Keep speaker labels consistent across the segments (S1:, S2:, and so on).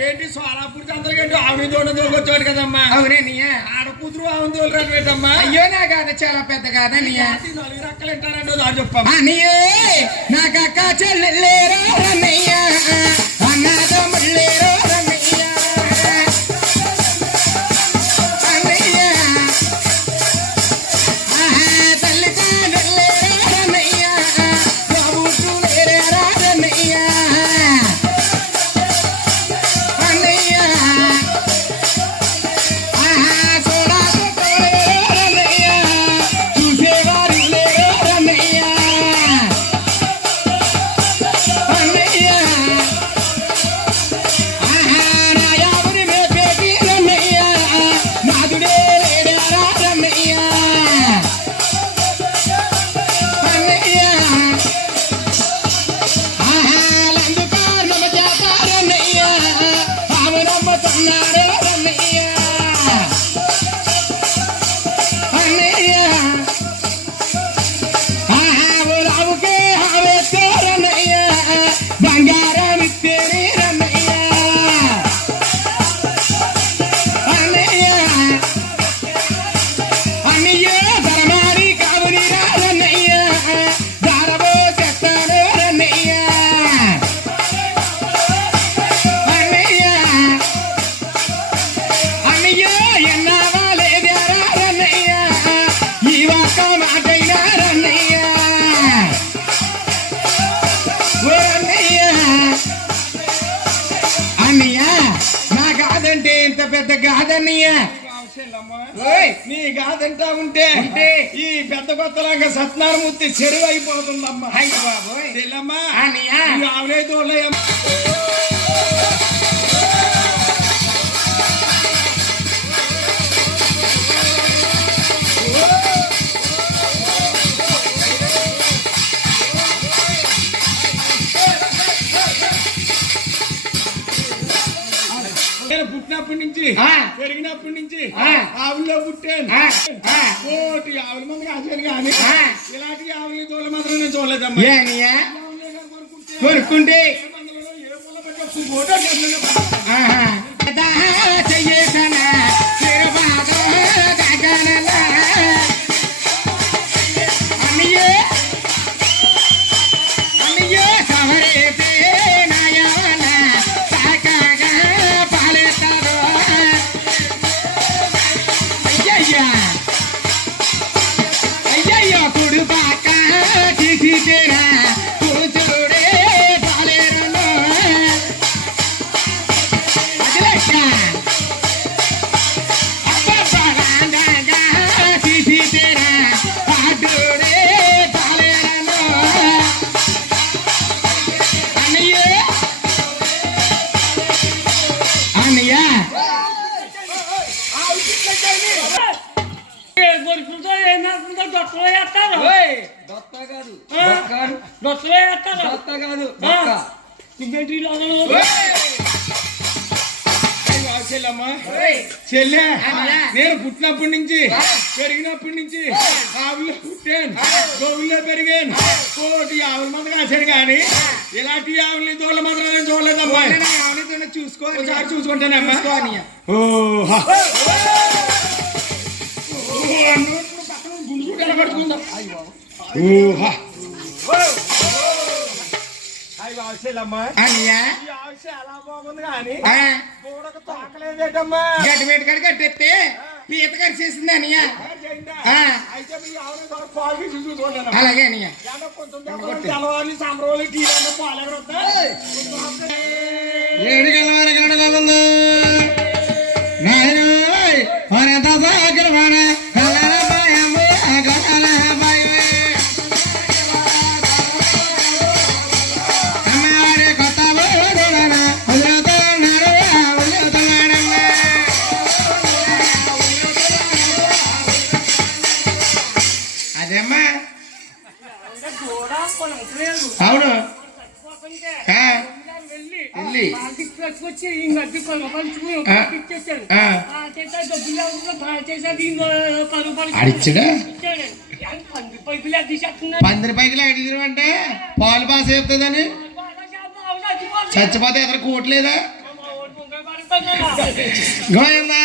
S1: ఏంటి సోలాపూర్ చంద్రగడ్డి ఆమె తోట దొంగొచ్చాడు కదమ్మా?
S2: అవునేనియా
S1: ఆడ కూతురు ఆమె తోలురాడు పెట్టమ్మా
S2: అయ్యో నా కాదు చాలా పెద్ద కాదనియా
S1: నలుగురు రక్కలు వింటారంటే దాని చెప్పమ్మా.
S2: అనియే నాకు అక్క చెల్లెల్లేరో రన్నయ్య అన్నదో అన్నయ్య ఓయ్
S1: నీ కాదంటా ఉంటే ఈ పెద్ద కొత్తలాగా సత్యనారాయణమూర్తి చెరువు అయిపోతుందమ్మా.
S2: అయ్య బాబోయ్.
S1: చెల్లమ్మా
S2: అన్నయ్య
S1: ఈ పుట్టినప్పటి నుంచి. పెరిగినప్పటి నుంచి. ఆవుల్లో పుట్టాను. కోటి ఆవుల మంది కాసాను కానీ. ఇలాంటి ఆవుల తోల మాత్రం నేను చూడలేదమ్మా. కొనుక్కుంటే ఏ పూల ఫోటో
S3: కాదు. కాదు.
S1: చెల్లమ్మా. చెల్లె. నేను పుట్టినప్పటి నుంచి పెరిగినప్పటి నుంచి ఆవుల్లో పుట్టాను. గోవుల్లో పెరిగాను. కోటి ఆవుల మంది కాసాను కానీ ఇలాంటి ఆవుల్ని దోళ్ళ మాత్రం నేను చూడలేదమ్మా.
S2: అవును చూసుకో
S1: ఒకసారి చూసుకుంటానమ్మా. ఓహా. గుండు. అయ్యో, చెల్లమ్మా
S2: అన్నయ్య
S1: ఈ ఆవు చాలా బాగుంది కానీ
S2: ఆ,
S1: గోడకు తాకలేదేటమ్మా
S2: గడ్డి పెట్టుకడి కట్టెత్తే పీత కరిచేసింది
S1: చూసుకోండి
S2: అలాగే అన్నయ్య
S1: ఏదో కొంచెం
S4: పైపులు తీసేస్తున్నాడు
S2: పందిరి పైకి అడిగిన అంటే పాలు బాగా చెప్తుందని చచ్చిపోతే ఎదురు కూట్లేదా గోవిందా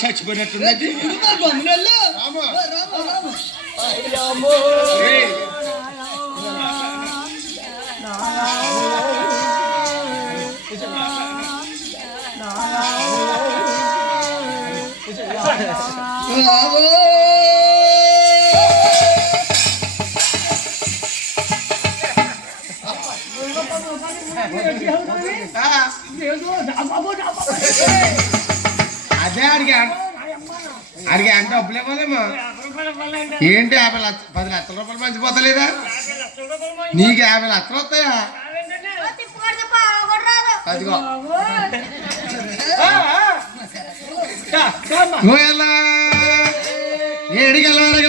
S2: చచ్చిపోయినట్టుంది ఏయ్. అదే అడిగా. అడిగా అంటే డబ్బులు ఇవ్వలేమో. ఏంటి యాభై లక్ష పది లక్షల రూపాయలు మంచిపోతలేదా నీకు యాభై లక్షలు వస్తాయా? అదిగో. గోయల్లా ఏడికెళ్ళ అడగలడు గోవిందా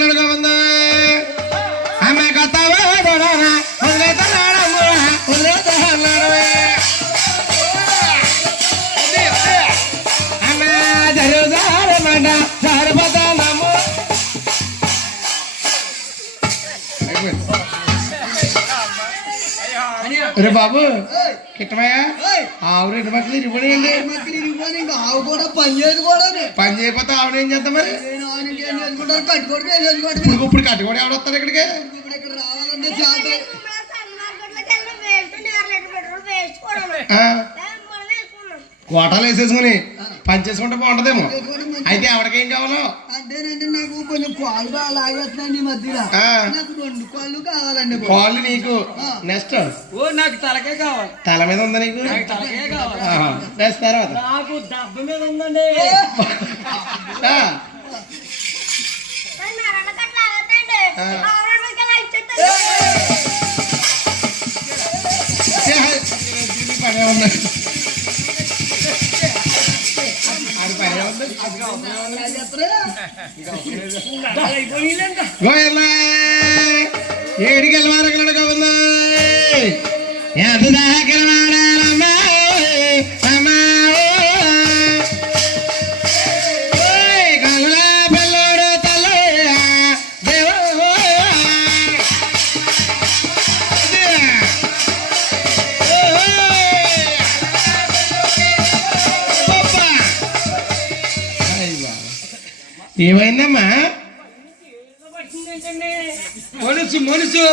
S2: రే బాబు కిట్టమయ్యా? ఆవు రెండు మక్కలు ఇరిపోయాయండి
S5: ఆవు కూడా పని చేయదు కూడా
S2: పని చేయకపోతే ఆవును ఏం చేద్దాం మరి? ఇప్పుడు ఇప్పుడు కట్టుకోడు ఎవడొస్తాడు ఇక్కడికి?
S5: ఇప్పుడు ఇక్కడ రావాలంటే చాలా
S2: ఆ, కోటాలు వేసేసుకుని పని చేసుకుంటే బాగుంటదేమో అయితే ఎవరికేం కావాలో
S5: అంటేనంటే నాకు కొంచెం కాళ్ళు బాగా లాగేస్తున్నాయండి ఈ మధ్యలో. నాకు రెండు కాళ్ళు కావాలండి
S2: కాళ్ళు నీకు నెక్స్ట్
S4: ఓ నాకు తలకే కావాలి
S2: తల మీద ఉందా నీకు
S4: తలకే కావాలి
S2: నెక్స్ట్ తర్వాత
S4: నాకు దెబ్బ మీద ఉందండి
S2: పనే ఉంది ఉంది
S4: అయిపోయిందంట
S2: గోయల్లా ఏడికి వెళ్ళవారగలడు ఉంది ఎంత దాకా ఏమైందమ్మా? మనసు మనసు!